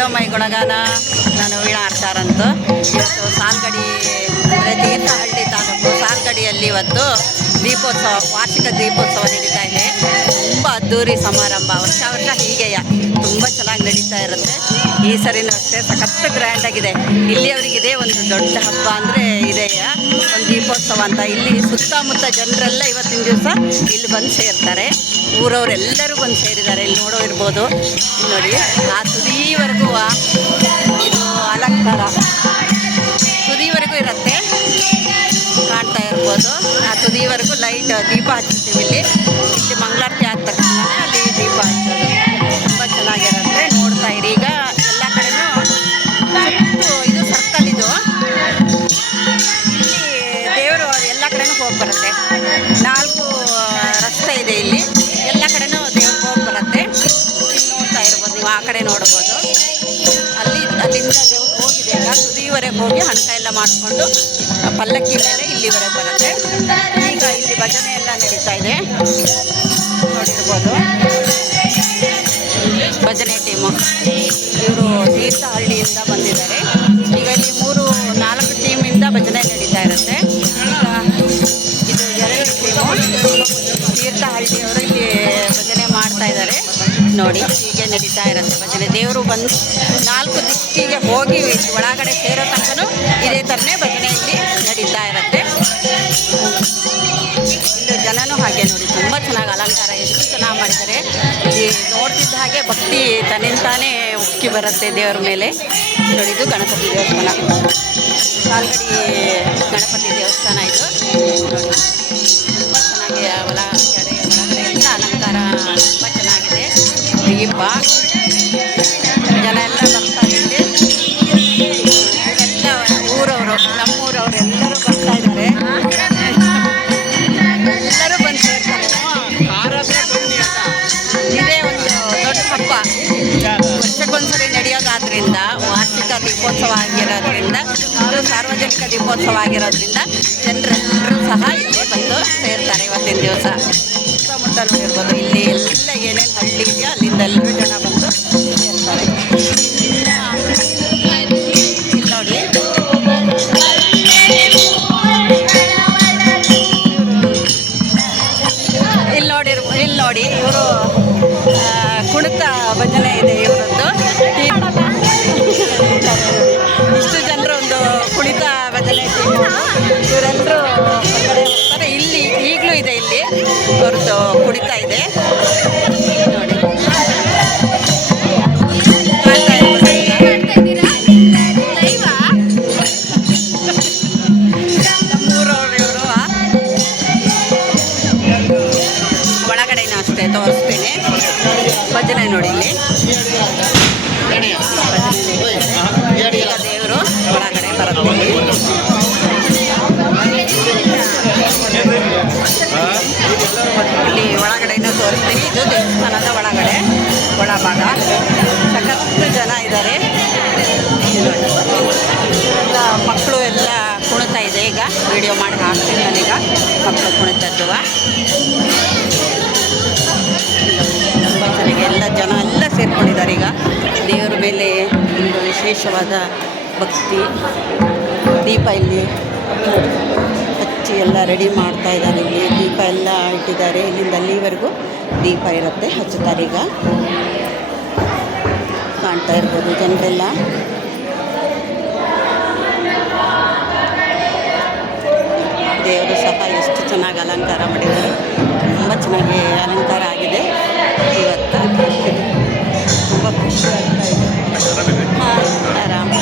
ಎಲ್ಲೋ ಮೈ ಗುಣಗಾನ ನಾನು ವೀಣಾ ಆಡ್ತಾರಂತು ಇವತ್ತು ಸಾಲ್ಗಡಿ, ಅಂದರೆ ತೀರ್ಥಹಳ್ಳಿ ತಾಲೂಕು ಸಾಲ್ಗಡಿಯಲ್ಲಿ ಇವತ್ತು ದೀಪೋತ್ಸವ, ವಾರ್ಷಿಕ ದೀಪೋತ್ಸವ ನಡೀತಾ ಇದೆ. ತುಂಬ ಅದ್ಧೂರಿ ಸಮಾರಂಭ. ವರ್ಷ ವರ್ಷ ಹೀಗೆಯ ತುಂಬ ಚೆನ್ನಾಗಿ ನಡೀತಾ ಇರುತ್ತೆ. ಈ ಸರಿನೂ ಅಷ್ಟೇ ಸಖತ್ತು ಗ್ರ್ಯಾಂಡ್ ಆಗಿದೆ. ಇಲ್ಲಿಯವರಿಗಿದೆ ಒಂದು ದೊಡ್ಡ ಹಬ್ಬ ಅಂದರೆ ಇದೆಯ ಒಂದು ದೀಪೋತ್ಸವ ಅಂತ. ಇಲ್ಲಿ ಸುತ್ತಮುತ್ತ ಜನರೆಲ್ಲ ಇವತ್ತಿನ ದಿವಸ ಇಲ್ಲಿ ಬಂದು ಸೇರ್ತಾರೆ. ಊರವರೆಲ್ಲರೂ ಬಂದು ಸೇರಿದ್ದಾರೆ. ಇಲ್ಲಿ ನೋಡೋ ಇರ್ಬೋದು. ನೋಡಿ, ಆ ತುದಿವರೆಗೂ ಇದು ಅಲಂಕಾರ. ತುದಿವರೆಗೂ ಇರುತ್ತೆ. ಕಾಣ್ತಾ ಇರ್ಬೋದು. ಆ ತುದಿವರೆಗೂ ಲೈಟ್, ದೀಪ ಹಚ್ಚಿದ್ದೀವಿ ಇಲ್ಲಿ. ಇಲ್ಲಿ ಮಂಗಳಾರತಿ ಆ ಕಡೆ ನೋಡ್ಬೋದು. ಅಲ್ಲಿ, ಅಲ್ಲಿಂದ ಹೋಗಿದೆ ಈಗ. ತುದಿವರೆಗೆ ಹೋಗಿ ಹಣಕ ಎಲ್ಲ ಮಾಡಿಕೊಂಡು, ಪಲ್ಲಕ್ಕಿ ಮೇಲೆ ಇಲ್ಲಿವರೆಗೆ ಬರುತ್ತೆ. ಈಗ ಇಲ್ಲಿ ಭಜನೆ ಎಲ್ಲ ನಡೀತಾ ಇದೆ. ನೋಡಿರ್ಬೋದು. ಭಜನೆ ಟೀಮು ಇವರು ತೀರ್ಥಹಳ್ಳಿಯಿಂದ ಬಂದಿದ್ದಾರೆ. ಈಗ ಇಲ್ಲಿ ಮೂರು, ನಾಲ್ಕು ಟೀಮಿಂದ ಭಜನೆ ನಡೀತಾ ಇರುತ್ತೆ. ಇದು ಎರಡು ಟೀಮು ತೀರ್ಥಹಳ್ಳಿಯವರು ಇಲ್ಲಿ ನೋಡಿ, ಹೀಗೆ ನಡೀತಾ ಇರುತ್ತೆ ಭಜನೆ. ದೇವರು ಬಂದು ನಾಲ್ಕು ದಿಕ್ಕಿಗೆ ಹೋಗಿ ಒಳಗಡೆ ಸೇರೋ ತನಕನೂ ಇದೇ ಥರನೇ ಭಜನೆಯಲ್ಲಿ ನಡೀತಾ ಇರುತ್ತೆ. ಇಲ್ಲಿ ಜನನೂ ಹಾಗೆ ನೋಡಿ, ತುಂಬ ಚೆನ್ನಾಗಿ ಅಲಂಕಾರ ಎಷ್ಟು ಚೆನ್ನಾಗಿ ಮಾಡಿದ್ದಾರೆ. ನೋಡ್ತಿದ್ದ ಹಾಗೆ ಭಕ್ತಿ ತನ್ನಿಂತಾನೇ ಉಕ್ಕಿ ಬರುತ್ತೆ ದೇವರ ಮೇಲೆ. ನೋಡಿದ್ದು ಗಣಪತಿ ದೇವಸ್ಥಾನ. ಸಾಲ್ಗಡಿ ದೀಪ. ಜನ ಎಲ್ಲ ಬರ್ತಾರೆ ಇಲ್ಲಿ ಎಲ್ಲ ಊರವರು, ನಮ್ಮೂರವರು ಎಲ್ಲರೂ ಬರ್ತಾ ಇದ್ದಾರೆ. ಎಲ್ಲರೂ ಬಂದು ಸೇರ್ತಾರೆ. ಇದೇ ಒಂದು ದೊಡ್ಡ ಹಬ್ಬ. ವರ್ಷಕ್ಕೊಂದ್ಸರಿ ನಡೆಯೋದಾದ್ರಿಂದ, ವಾರ್ಷಿಕ ದೀಪೋತ್ಸವ ಆಗಿರೋದ್ರಿಂದ, ಅದು ಸಾರ್ವಜನಿಕ ದೀಪೋತ್ಸವ ಆಗಿರೋದ್ರಿಂದ ಜನರೆಲ್ಲರೂ ಸಹ ಇಲ್ಲಿ ಬಂದು ಸೇರ್ತಾರೆ ಇವತ್ತಿನ ದಿವಸ. ಸುತ್ತಮುತ್ತಲೂ ನೋಡಿರ್ಬೋದು ಭಜನೆ ನೋಡಿ ಇಲ್ಲಿ. ದೇವರು ಒಳಗಡೆ ಬರುತ್ತೆ ಇಲ್ಲಿ ಒಳಗಡೆನೂ ತೋರಿಸ್ತೀನಿ. ಇದು ದೇವಸ್ಥಾನದ ಒಳಗಡೆ ಒಳಭಾಗ ಸಾಕಷ್ಟು ಜನ ಇದ್ದಾರೆ. ಎಲ್ಲ ಮಕ್ಕಳು ಎಲ್ಲ ಕುಣಿತಾ ಇದೆ. ಈಗ ವಿಡಿಯೋ ಮಾಡಿ ಹಾಕ್ತೀನಿ ನಾನೀಗ. ಮಕ್ಕಳು ಕುಣಿತದ್ದುವ ಸೇರ್ಕೊಂಡಿದ್ದಾರೆ ಈಗ. ದೇವರ ಮೇಲೆ ಒಂದು ವಿಶೇಷವಾದ ಭಕ್ತಿ, ದೀಪ ಇಲ್ಲಿ ಹಚ್ಚಿ ಎಲ್ಲ ರೆಡಿ ಮಾಡ್ತಾ ಇದ್ದಾರೆ. ಇಲ್ಲಿ ದೀಪ ಎಲ್ಲ ಇಟ್ಟಿದ್ದಾರೆ. ಇಲ್ಲಿಂದ ಅಲ್ಲಿವರೆಗೂ ದೀಪ ಇರುತ್ತೆ, ಹಚ್ಚುತ್ತಾರೆ ಈಗ. ಕಾಣ್ತಾ ಇರ್ಬೋದು ಜನರೆಲ್ಲ. ದೇವರು ಸಹ ಎಷ್ಟು ಚೆನ್ನಾಗಿ ಅಲಂಕಾರ ಮಾಡಿದ್ದಾರೆ. ತುಂಬ ಚೆನ್ನಾಗಿ ಅಲಂಕಾರ ಆಗಿದೆ. ಇವತ್ತು. ತುಂಬ ಖುಷಿ ಆಗ್ತಾ ಇದೆ ಹಾಂ ಆರಾಮ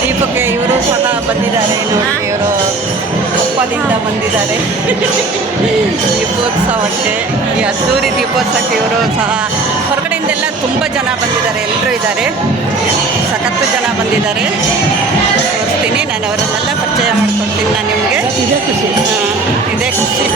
ದೀಪಕ್ಕೆ ಇವರು ಸಹ ಬಂದಿದ್ದಾರೆ. ನೋಡಿ ಇವರು ಕೊಪ್ಪದಿಂದ ಬಂದಿದ್ದಾರೆ. ದೀಪೋತ್ಸವಕ್ಕೆ ಈ ಅದ್ದೂರಿ ದೀಪೋತ್ಸವಕ್ಕೆ ಇವರು ಸಹ ಹೊರಗಡೆಯಿಂದೆಲ್ಲ ತುಂಬ ಜನ ಬಂದಿದ್ದಾರೆ. ಎಲ್ಲರೂ ಇದ್ದಾರೆ. ಸಖತ್ತು ಜನ ಬಂದಿದ್ದಾರೆ. shit.